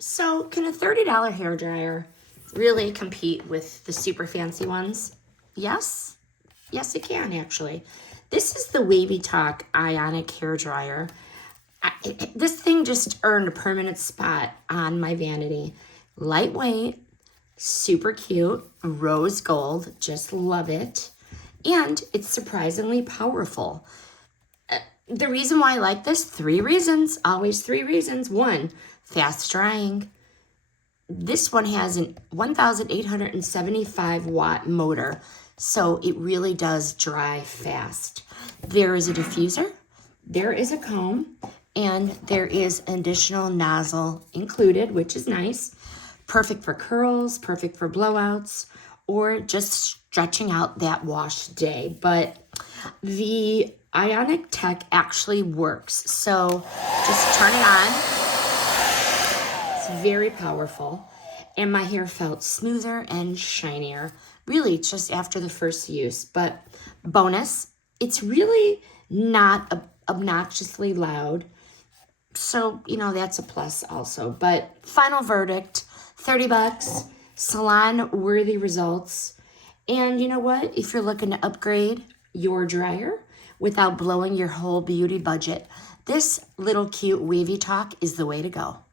So can a $30 hairdryer really compete with the super fancy ones? Yes. Yes, it can actually. This is the Wavytalk Ionic hairdryer. This thing just earned a permanent spot on my vanity. Lightweight, super cute, rose gold, just love it. And it's surprisingly powerful. The reason why I like this, 3 reasons, always 3 reasons. 1, fast drying. This one has an 1,875 watt motor, so it really does dry fast. There is a diffuser, there is a comb, and there is an additional nozzle included, which is nice. Perfect for curls, perfect for blowouts, or just stretching out that wash day. But the Ionic tech actually works. So just turn it on. It's very powerful. And my hair felt smoother and shinier, really just after the first use. But bonus, it's really not obnoxiously loud. So, that's a plus also. But final verdict, $30, salon-worthy results. And you know what? If you're looking to upgrade your dryer without blowing your whole beauty budget, this little cute Wavytalk is the way to go.